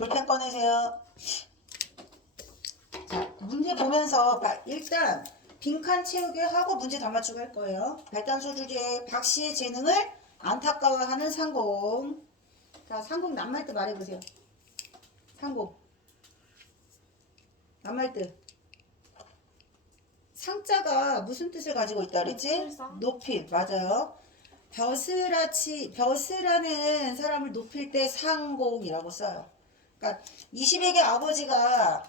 볼펜 꺼내세요. 자, 문제 보면서 일단 빈칸 채우기 하고 문제 다 맞추고 할 거예요. 발단소 주제 박씨의 재능을 안타까워하는 상공. 자, 상공 낱말뜻 말해보세요. 상공 낱말뜻. 상자가 무슨 뜻을 가지고 있다 그랬지? 높임. 맞아요. 벼슬하는 사람을 높일 때 상공이라고 써요. 그러니까 20액의 아버지가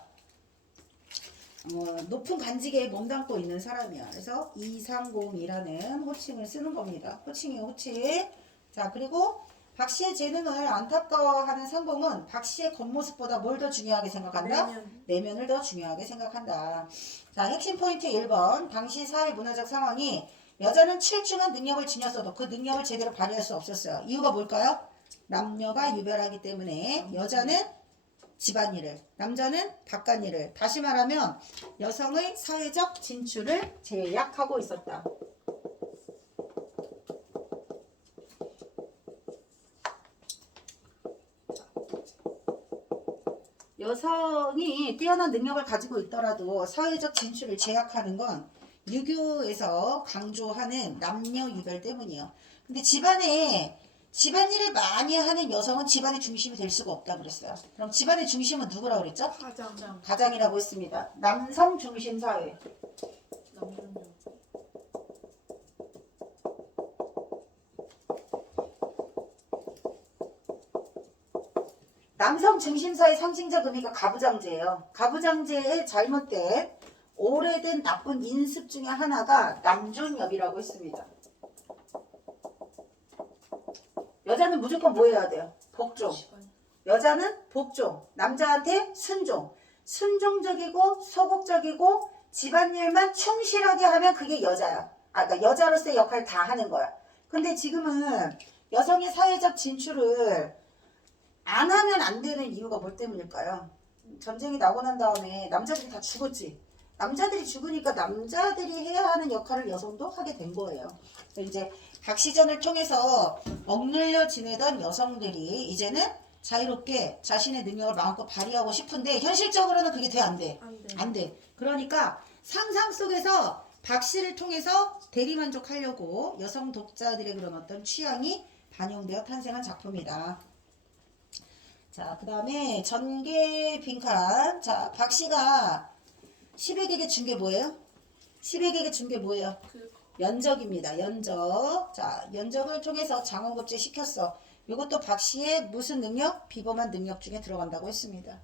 높은 간직에 몸담고 있는 사람이야. 그래서 이상공이라는 호칭을 쓰는 겁니다. 호칭이에요, 호칭. 자, 그리고 박씨의 재능을 안타까워하는 상공은 박씨의 겉모습보다 뭘 더 중요하게 생각한다? 내면을 더 중요하게 생각한다. 자, 핵심 포인트 1번. 당시 사회 문화적 상황이 여자는 출중한 능력을 지녔어도 그 능력을 제대로 발휘할 수 없었어요. 이유가 뭘까요? 남녀가 유별하기 때문에 여자는 집안일을, 남자는 바깥일을. 다시 말하면 여성의 사회적 진출을 제약하고 있었다. 여성이 뛰어난 능력을 가지고 있더라도 사회적 진출을 제약하는 건 유교에서 강조하는 남녀 유별 때문이에요. 근데 집안일을 많이 하는 여성은 집안의 중심이 될 수가 없다 그랬어요. 그럼 집안의 중심은 누구라고 그랬죠? 가장이라고 했습니다. 남성 중심 사회. 남성 중심사의 상징적 의미가 가부장제예요. 가부장제의 잘못된 오래된 나쁜 인습 중에 하나가 남존여비라고 했습니다. 여자는 무조건 뭐 해야 돼요? 복종. 여자는 복종. 남자한테 순종. 순종적이고 소극적이고 집안일만 충실하게 하면 그게 여자야. 그러니까 여자로서의 역할을 다 하는 거야. 근데 지금은 여성의 사회적 진출을 안 하면 안 되는 이유가 뭐 때문일까요? 전쟁이 나고 난 다음에 남자들이 다 죽었지. 남자들이 죽으니까 남자들이 해야 하는 역할을 여성도 하게 된 거예요. 이제 박시전을 통해서 억눌려 지내던 여성들이 이제는 자유롭게 자신의 능력을 마음껏 발휘하고 싶은데 현실적으로는 그게 돼? 안 돼? 안 돼. 그러니까 상상 속에서 박씨를 통해서 대리만족하려고 여성 독자들의 그런 어떤 취향이 반영되어 탄생한 작품이다. 자, 그 다음에 전개 빈칸. 자, 박씨가 10액에게 준 게 뭐예요? 10액에게 준 게 뭐예요? 연적입니다. 연적. 자, 연적을 통해서 장원급제 시켰어. 이것도 박씨의 무슨 능력? 비범한 능력 중에 들어간다고 했습니다.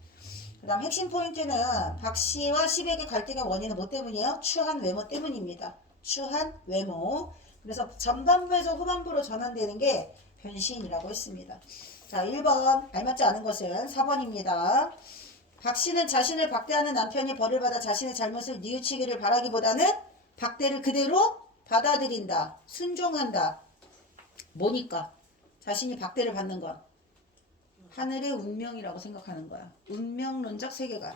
그 다음 핵심 포인트는 박씨와 10액의 갈등의 원인은 뭐 때문이에요? 추한 외모 때문입니다. 추한 외모. 그래서 전반부에서 후반부로 전환되는 게 변신이라고 했습니다. 자, 1번 알맞지 않은 것은 4번입니다. 박씨는 자신을 박대하는 남편이 벌을 받아 자신의 잘못을 뉘우치기를 바라기보다는 박대를 그대로 받아들인다. 순종한다. 뭐니까? 자신이 박대를 받는 건 하늘의 운명이라고 생각하는 거야. 운명론적 세계관.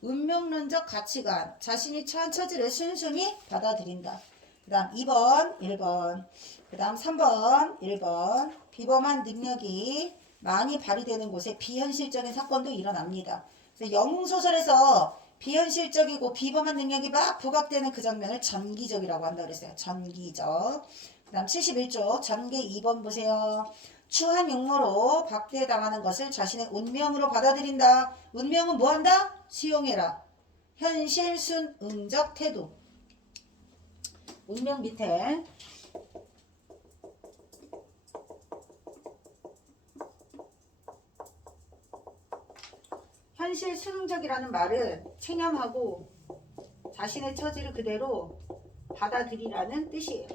운명론적 가치관. 자신이 처한 처지를 순순히 받아들인다. 그 다음 2번 1번. 그 다음 3번 1번. 비범한 능력이 많이 발휘되는 곳에 비현실적인 사건도 일어납니다. 그래서 영웅소설에서 비현실적이고 비범한 능력이 막 부각되는 그 장면을 전기적이라고 한다고 그랬어요. 전기적. 그 다음 71쪽 전개 2번 보세요. 추한 용모로 박대당하는 것을 자신의 운명으로 받아들인다. 운명은 뭐한다? 수용해라. 현실 순응적 태도. 운명 밑에 현실 순응적이라는 말은 체념하고 자신의 처지를 그대로 받아들이라는 뜻이에요.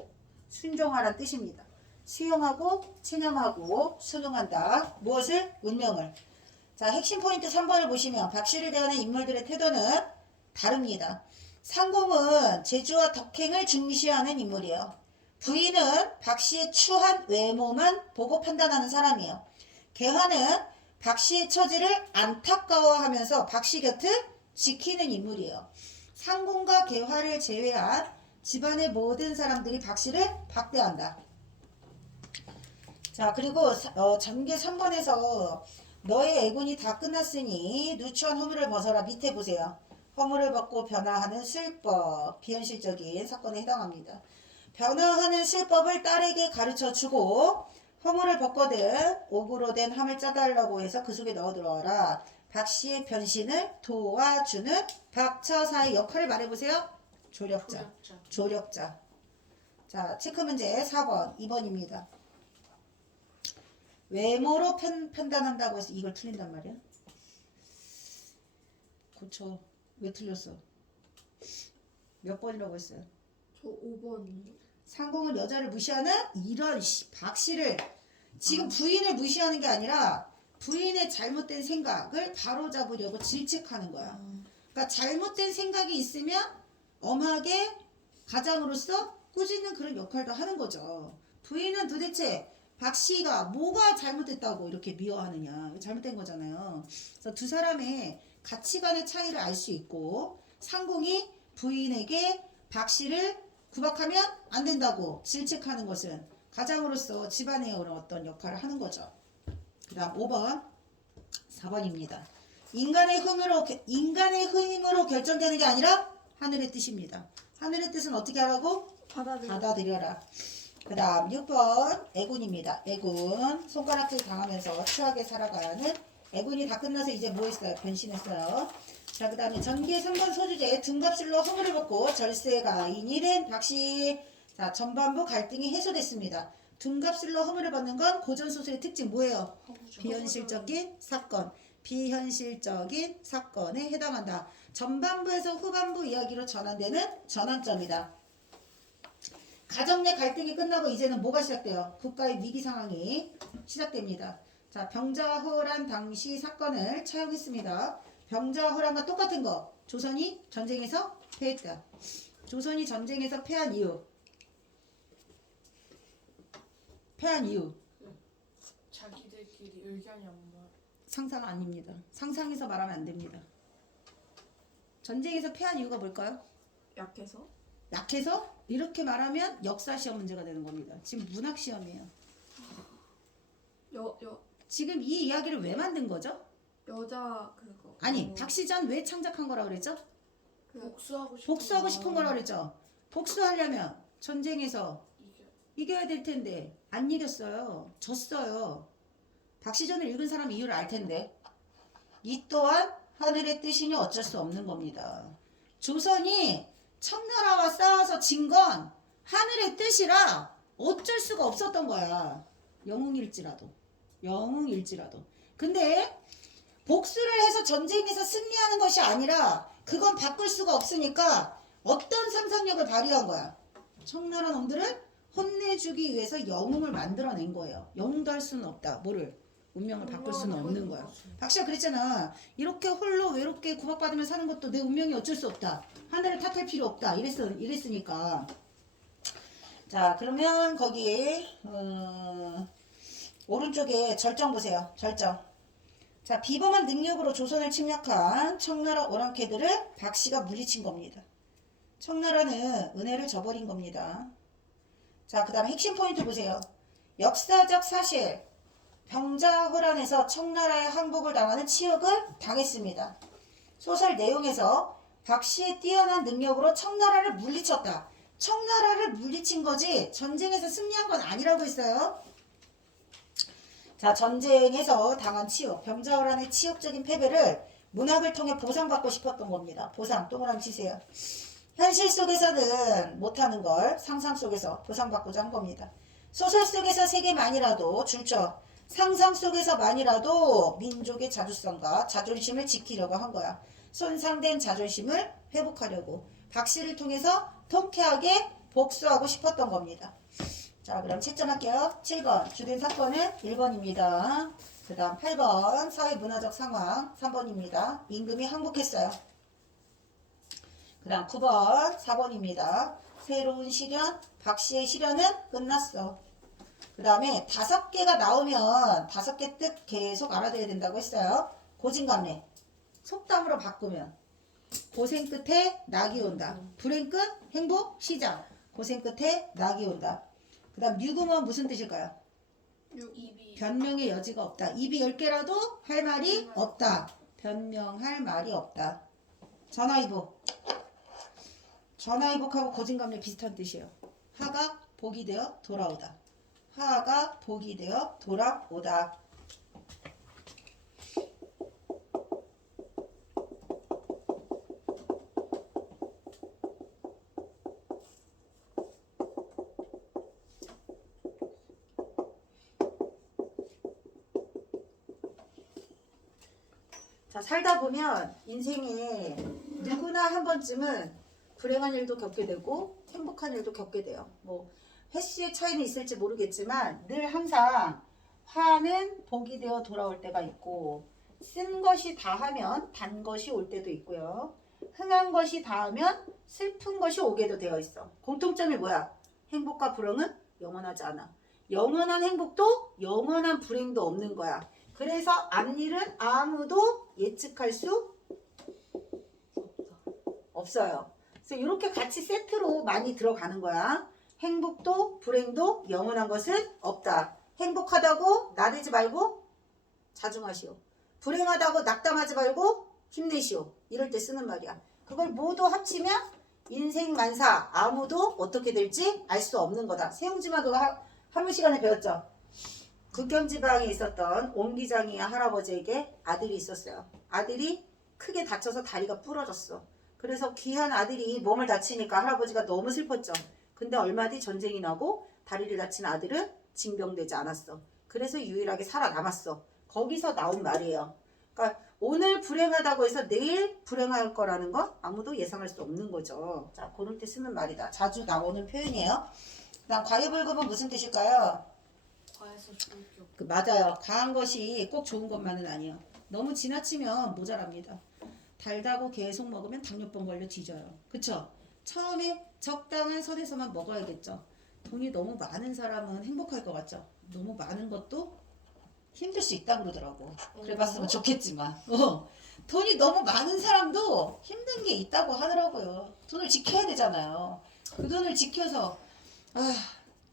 순종하라는 뜻입니다. 수용하고 체념하고 순응한다. 무엇을? 운명을. 자, 핵심 포인트 3번을 보시면 박씨를 대하는 인물들의 태도는 다릅니다. 상공은 재주와 덕행을 중시하는 인물이에요. 부인은 박씨의 추한 외모만 보고 판단하는 사람이에요. 계화는 박씨의 처지를 안타까워하면서 박씨 곁을 지키는 인물이에요. 상공과 계화를 제외한 집안의 모든 사람들이 박씨를 박대한다. 자, 그리고 전개 3번에서 너의 애군이 다 끝났으니 누추한 허물을 벗어라. 밑에 보세요. 허물을 벗고 변화하는 술법. 비현실적인 사건에 해당합니다. 변화하는 술법을 딸에게 가르쳐주고 허물을 벗거든 옥으로 된 함을 짜달라고 해서 그 속에 넣어 들어와라. 박씨의 변신을 도와주는 박처사의 역할을 말해보세요. 조력자. 조력자. 자, 체크 문제 4번, 2번입니다. 외모로 판단한다고 해서 이걸 틀린단 말이야. 고쳐. 왜 틀렸어? 몇 번이라고 했어요? 저 5번이요. 상공은 여자를 무시하는 이런 박씨를 지금 부인을 무시하는 게 아니라 부인의 잘못된 생각을 바로잡으려고 질책하는 거야. 그러니까 잘못된 생각이 있으면 엄하게 가장으로서 꾸짖는 그런 역할도 하는 거죠. 부인은 도대체 박씨가 뭐가 잘못됐다고 이렇게 미워하느냐. 잘못된 거잖아요. 그래서 두 사람의 가치관의 차이를 알 수 있고 상공이 부인에게 박씨를 구박하면 안 된다고 질책하는 것은 가장으로서 집안의 어떤 역할을 하는 거죠. 그 다음 5번 4번입니다. 인간의 힘으로 결정되는 게 아니라 하늘의 뜻입니다. 하늘의 뜻은 어떻게 하라고? 받아들여라. 그 다음 6번 애군입니다. 애군 손가락질 당하면서 추하게 살아가는 애군이 다 끝나서 이제 뭐 했어요? 변신했어요. 자, 그 다음에 전기 3번 소주제 등갑술로 허물을 벗고 절세가 인이 된 박씨. 자, 전반부 갈등이 해소됐습니다. 등갑술로 허물을 벗는 건 고전소설의 특징 뭐예요? 비현실적인 사건. 비현실적인 사건에 해당한다. 전반부에서 후반부 이야기로 전환되는 전환점이다. 가정 내 갈등이 끝나고 이제는 뭐가 시작돼요? 국가의 위기 상황이 시작됩니다. 자, 병자호란 당시 사건을 차용했습니다. 병자호란과 똑같은 거. 조선이 전쟁에서 패했다. 조선이 전쟁에서 패한 이유. 자기들끼리 의견이 안 맞아. 상상 아닙니다. 상상해서 말하면 안 됩니다. 전쟁에서 패한 이유가 뭘까요? 약해서? 약해서? 이렇게 말하면 역사 시험 문제가 되는 겁니다. 지금 문학 시험이에요. 지금 이 이야기를 왜 만든 거죠? 여자 그거. 아니, 박시전 왜 창작한 거라 그랬죠? 복수하고 싶은 거라 그랬죠. 복수하려면 전쟁에서 이겨야 될 텐데 안 이겼어요. 졌어요. 박시전을 읽은 사람 이유를 알 텐데. 이 또한 하늘의 뜻이니 어쩔 수 없는 겁니다. 조선이 청나라와 싸워서 진 건 하늘의 뜻이라 어쩔 수가 없었던 거야. 영웅일지라도. 근데 복수를 해서 전쟁에서 승리하는 것이 아니라 그건 바꿀 수가 없으니까 어떤 상상력을 발휘한 거야. 청나라 놈들을 혼내주기 위해서 영웅을 만들어낸 거예요. 영웅도 할 수는 없다. 뭐를? 운명을 바꿀 수는 없는 거야. 박씨가 그랬잖아. 이렇게 홀로 외롭게 구박받으며 사는 것도 내 운명이 어쩔 수 없다. 하늘을 탓할 필요 없다. 이랬으니까. 자, 그러면 거기 오른쪽에 절정 보세요. 절정. 자, 비범한 능력으로 조선을 침략한 청나라 오랑캐들을 박씨가 물리친 겁니다. 청나라는 은혜를 저버린 겁니다. 자, 그 다음에 핵심 포인트 보세요. 역사적 사실. 병자호란에서 청나라의 항복을 당하는 치욕을 당했습니다. 소설 내용에서 박씨의 뛰어난 능력으로 청나라를 물리쳤다. 청나라를 물리친 거지 전쟁에서 승리한 건 아니라고 했어요. 자, 전쟁에서 당한 치욕, 병자호란의 치욕적인 패배를 문학을 통해 보상받고 싶었던 겁니다. 보상, 동그라미 치세요. 현실 속에서는 못하는 걸 상상 속에서 보상받고자 한 겁니다. 소설 속에서 세계만이라도 줄쳐 상상 속에서만이라도 민족의 자주성과 자존심을 지키려고 한 거야. 손상된 자존심을 회복하려고 박씨를 통해서 통쾌하게 복수하고 싶었던 겁니다. 자, 그럼 채점할게요. 7번 주된 사건은 1번입니다. 그 다음 8번 사회문화적 상황 3번입니다. 임금이 항복했어요. 그 다음 9번 4번입니다. 새로운 시련, 박씨의 시련은 끝났어. 그 다음에 5개가 나오면 5개 뜻 계속 알아둬야 된다고 했어요. 고진감래. 속담으로 바꾸면 고생 끝에 낙이 온다. 불행 끝 행복 시작. 고생 끝에 낙이 온다. 그 다음 유금은 무슨 뜻일까요? 입이 변명의 여지가 없다. 입이 10개라도 할 말이 없다. 변명할 말이 없다. 전화위복. 전화위복하고 거진감래 비슷한 뜻이에요. 하가 복이 되어 돌아오다. 하가 복이 되어 돌아오다. 자, 살다 보면 인생에 누구나 한 번쯤은 불행한 일도 겪게 되고 행복한 일도 겪게 돼요. 뭐 횟수의 차이는 있을지 모르겠지만 늘 항상 화는 복이 되어 돌아올 때가 있고 쓴 것이 다하면 단 것이 올 때도 있고요. 흥한 것이 다하면 슬픈 것이 오게도 되어 있어. 공통점이 뭐야? 행복과 불행은 영원하지 않아. 영원한 행복도 영원한 불행도 없는 거야. 그래서 앞일은 아무도 예측할 수 없어요. 그래서 이렇게 같이 세트로 많이 들어가는 거야. 행복도 불행도 영원한 것은 없다. 행복하다고 나대지 말고 자중하시오. 불행하다고 낙담하지 말고 힘내시오. 이럴 때 쓰는 말이야. 그걸 모두 합치면 인생 만사 아무도 어떻게 될지 알 수 없는 거다. 세용지마 그거 한문 시간에 배웠죠? 국경지방에 있었던 옹기장이의 할아버지에게 아들이 있었어요. 아들이 크게 다쳐서 다리가 부러졌어. 그래서 귀한 아들이 몸을 다치니까 할아버지가 너무 슬펐죠. 근데 얼마 뒤 전쟁이 나고 다리를 다친 아들은 징병되지 않았어. 그래서 유일하게 살아남았어. 거기서 나온 말이에요. 그러니까 오늘 불행하다고 해서 내일 불행할 거라는 건 아무도 예상할 수 없는 거죠. 자, 그럴 때 쓰는 말이다. 자주 나오는 표현이에요. 그다음 과유불급은 무슨 뜻일까요? 과해서 좋을 게 없고 맞아요. 과한 것이 꼭 좋은 것만은 아니에요. 너무 지나치면 모자랍니다. 달다고 계속 먹으면 당뇨병 걸려 뒤져요. 그쵸? 처음에 적당한 선에서만 먹어야겠죠. 돈이 너무 많은 사람은 행복할 것 같죠? 너무 많은 것도 힘들 수 있다고 그러더라고. 그래봤으면 좋겠지만 돈이 너무 많은 사람도 힘든 게 있다고 하더라고요. 돈을 지켜야 되잖아요. 그 돈을 지켜서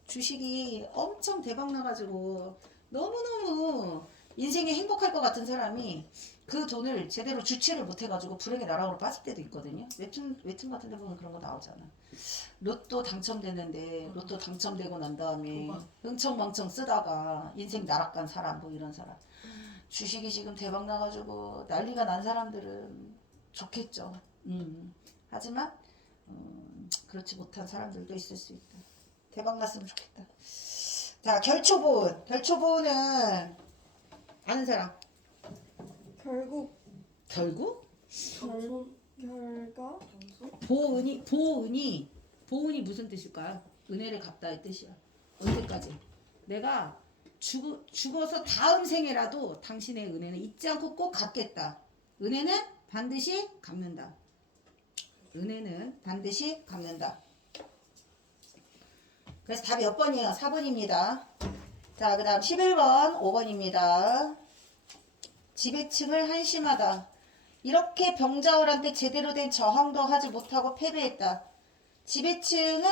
주식이 엄청 대박 나가지고 너무너무 인생이 행복할 것 같은 사람이 그 돈을 제대로 주치를 못해가지고 불행의 나락으로 빠질 때도 있거든요. 웹툰 같은 데 보면 그런 거 나오잖아. 로또 당첨됐는데 로또 당첨되고 난 다음에 흥청망청 쓰다가 인생 나락 간 사람 뭐 이런 사람. 주식이 지금 대박 나가지고 난리가 난 사람들은 좋겠죠. 하지만 그렇지 못한 사람들도 있을 수 있다. 대박 났으면 좋겠다. 자, 결초보은. 결초보은은 아는 사람. 결국 결국? 결과 보은이 무슨 뜻일까요? 은혜를 갚다의 뜻이야. 언제까지? 내가 죽어서 다음 생에라도 당신의 은혜는 잊지 않고 꼭 갚겠다. 은혜는 반드시 갚는다. 은혜는 반드시 갚는다. 그래서 답이 몇 번이에요? 4번입니다. 자, 그 다음 11번 5번입니다. 지배층을 한심하다. 이렇게 병자호란때 제대로 된 저항도 하지 못하고 패배했다. 지배층을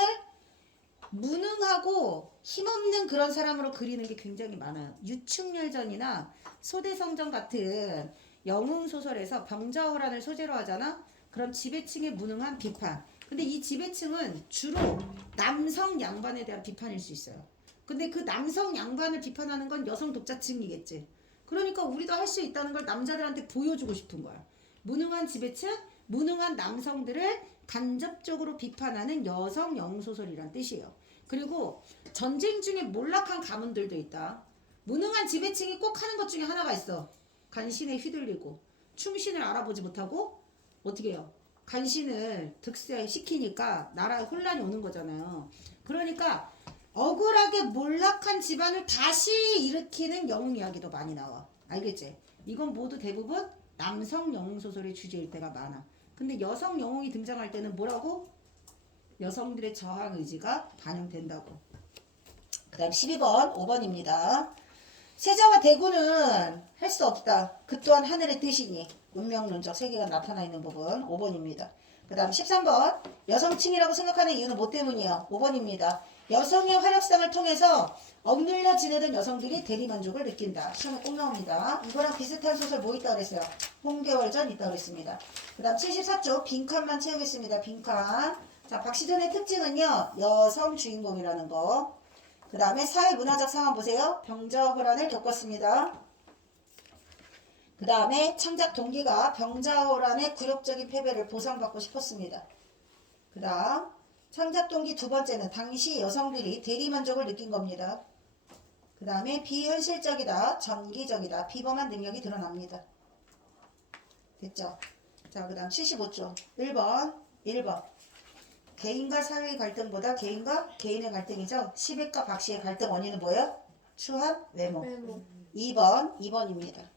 무능하고 힘없는 그런 사람으로 그리는 게 굉장히 많아요. 유충열전이나 소대성전 같은 영웅소설에서 병자호란을 소재로 하잖아? 그럼 지배층의 무능한 비판. 근데 이 지배층은 주로 남성 양반에 대한 비판일 수 있어요. 근데 그 남성 양반을 비판하는 건 여성 독자층이겠지. 그러니까 우리도 할 수 있다는 걸 남자들한테 보여주고 싶은 거야. 무능한 지배층, 무능한 남성들을 간접적으로 비판하는 여성 영웅소설이란 뜻이에요. 그리고 전쟁 중에 몰락한 가문들도 있다. 무능한 지배층이 꼭 하는 것 중에 하나가 있어. 간신에 휘둘리고 충신을 알아보지 못하고 어떻게 해요? 간신을 득세시키니까 나라에 혼란이 오는 거잖아요. 그러니까 억울하게 몰락한 집안을 다시 일으키는 영웅 이야기도 많이 나와. 알겠지? 이건 모두 대부분 남성 영웅 소설의 주제일 때가 많아. 근데 여성 영웅이 등장할 때는 뭐라고? 여성들의 저항 의지가 반영된다고. 그 다음 12번 5번입니다. 세자와 대군은 할 수 없다. 그 또한 하늘의 뜻이니. 운명론적 세계가 나타나 있는 부분 5번입니다. 그 다음 13번 여성층이라고 생각하는 이유는 뭐 때문이에요? 5번입니다. 여성의 활약상을 통해서 억눌려 지내던 여성들이 대리만족을 느낀다. 시험에 꼭 나옵니다. 이거랑 비슷한 소설 뭐 있다고 그랬어요? 홍계월전 있다고 그랬습니다. 그 다음 74쪽 빈칸만 채우겠습니다. 빈칸. 자, 박시전의 특징은요. 여성 주인공이라는 거. 그 다음에 사회문화적 상황 보세요. 병자호란을 겪었습니다. 그 다음에 창작 동기가 병자호란의 굴욕적인 패배를 보상받고 싶었습니다. 그 다음 창작 동기 두 번째는 당시 여성들이 대리만족을 느낀 겁니다. 그 다음에 비현실적이다, 전기적이다, 비범한 능력이 드러납니다. 됐죠? 자, 그 다음 75쪽 1번 개인과 사회의 갈등보다 개인과 개인의 갈등이죠. 시백과 박씨의 갈등 원인은 뭐예요? 추한 외모. 메모. 2번입니다.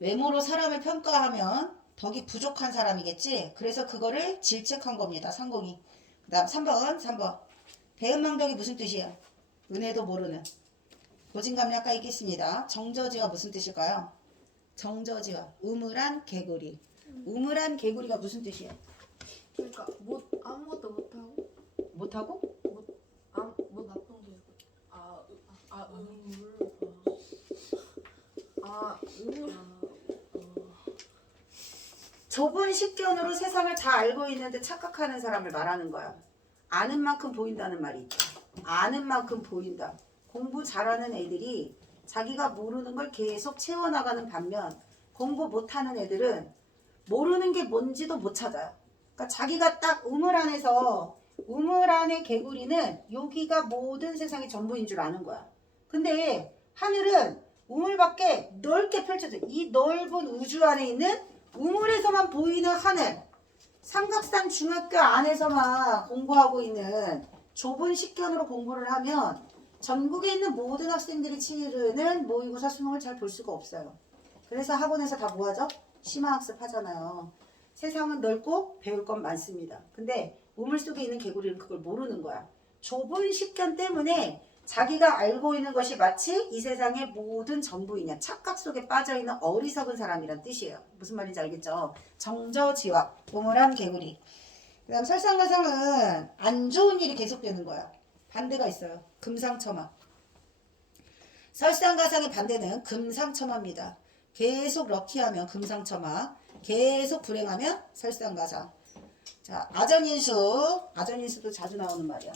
외모로 사람을 평가하면 덕이 부족한 사람이겠지. 그래서 그거를 질책한 겁니다. 상공이. 그 다음 3번. 대은망덕이 무슨 뜻이에요? 은혜도 모르는. 고진감리 아까 있겠습니다. 정저지가 무슨 뜻일까요? 정저지가 우물한 개구리. 우물한 개구리가 무슨 뜻이에요? 그러니까 아무것도 못하고 못하고? 뭐 나쁜 게 있고. 의물. 좁은 식견으로 세상을 다 알고 있는데 착각하는 사람을 말하는 거야. 아는 만큼 보인다는 말이 있죠. 아는 만큼 보인다. 공부 잘하는 애들이 자기가 모르는 걸 계속 채워나가는 반면 공부 못하는 애들은 모르는 게 뭔지도 못 찾아요. 그러니까 자기가 딱 우물 안에서 우물 안의 개구리는 여기가 모든 세상의 전부인 줄 아는 거야. 근데 하늘은 우물 밖에 넓게 펼쳐져. 이 넓은 우주 안에 있는 우물에서만 보이는 하늘. 삼각산 중학교 안에서만 공부하고 있는 좁은 식견으로 공부를 하면 전국에 있는 모든 학생들이 치르는 모의고사 수능을 잘 볼 수가 없어요. 그래서 학원에서 다 뭐하죠? 심화학습 하잖아요. 세상은 넓고 배울 건 많습니다. 근데 우물 속에 있는 개구리는 그걸 모르는 거야. 좁은 식견 때문에 자기가 알고 있는 것이 마치 이 세상의 모든 전부이냐, 착각 속에 빠져있는 어리석은 사람이란 뜻이에요. 무슨 말인지 알겠죠? 정저지화, 우물한 개구리. 그 다음 설상가상은 안 좋은 일이 계속되는 거야. 반대가 있어요. 금상첨화. 설상가상의 반대는 금상첨화입니다. 계속 럭키하면 금상첨화, 계속 불행하면 설상가상. 자, 아전인수도 자주 나오는 말이야.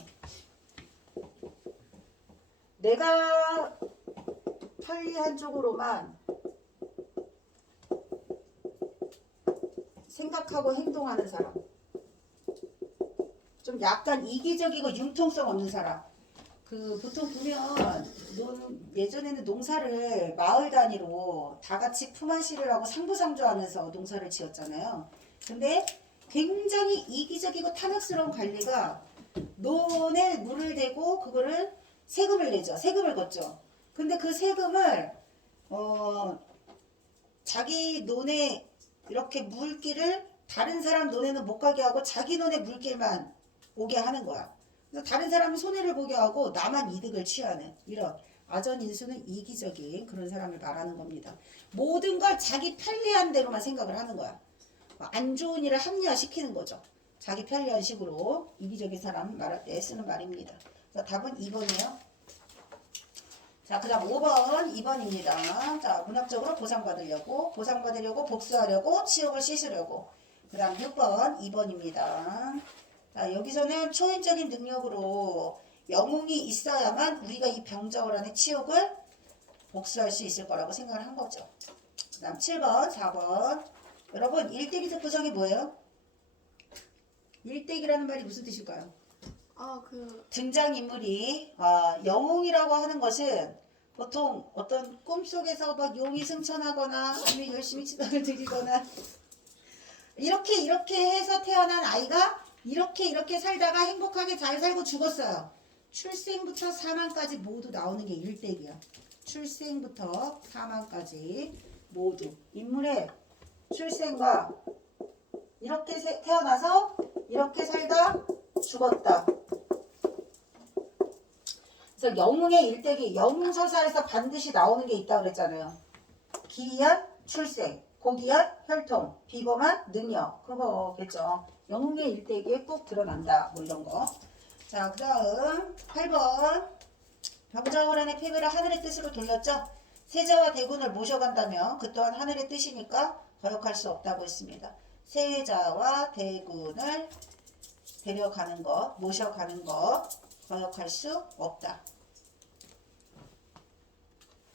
내가 편리한 쪽으로만 생각하고 행동하는 사람. 좀 약간 이기적이고 융통성 없는 사람. 보통 보면 예전에는 농사를 마을 단위로 다 같이 품앗이를 하고 상부상조하면서 농사를 지었잖아요. 근데 굉장히 이기적이고 탐욕스러운 관리가 논에 물을 대고 그거를 세금을 내죠. 세금을 걷죠. 근데 그 세금을 자기 논에 이렇게 물길을 다른 사람 논에는 못 가게 하고 자기 논에 물길만 오게 하는 거야. 그래서 다른 사람은 손해를 보게 하고 나만 이득을 취하는 이런 아전인수는 이기적인 그런 사람을 말하는 겁니다. 모든 걸 자기 편리한 대로만 생각을 하는 거야. 안 좋은 일을 합리화시키는 거죠. 자기 편리한 식으로 이기적인 사람 말할 때 쓰는 말입니다. 자, 답은 2번이에요. 자, 그 다음 2번입니다. 자, 문학적으로 보상받으려고, 복수하려고, 치욕을 씻으려고. 그 다음 6번, 2번입니다. 자, 여기서는 초인적인 능력으로 영웅이 있어야만 우리가 이 병자호란의 치욕을 복수할 수 있을 거라고 생각을 한 거죠. 그 다음 7번, 4번. 여러분, 일대기적 구성이 뭐예요? 일대기라는 말이 무슨 뜻일까요? 등장인물이 영웅이라고 하는 것은 보통 어떤 꿈속에서 막 용이 승천하거나 아니면 열심히 치덕을 들이거나 이렇게 해서 태어난 아이가 이렇게 살다가 행복하게 잘 살고 죽었어요. 출생부터 사망까지 모두 나오는 게 일대기야. 출생부터 사망까지 모두 인물의 출생과 이렇게 태어나서 이렇게 살다 죽었다. 그래서 영웅의 일대기, 영웅서사에서 반드시 나오는 게 있다고 그랬잖아요. 기이한 출생, 고귀한 혈통, 비범한 능력, 그거겠죠. 영웅의 일대기에 꼭 드러난다, 뭐 이런 거. 자, 그 다음 8번. 병자호란의 패배를 하늘의 뜻으로 돌렸죠. 세자와 대군을 모셔간다면 그 또한 하늘의 뜻이니까 거역할 수 없다고 했습니다. 세자와 대군을 데려가는 것, 모셔가는 것 거역할 수 없다.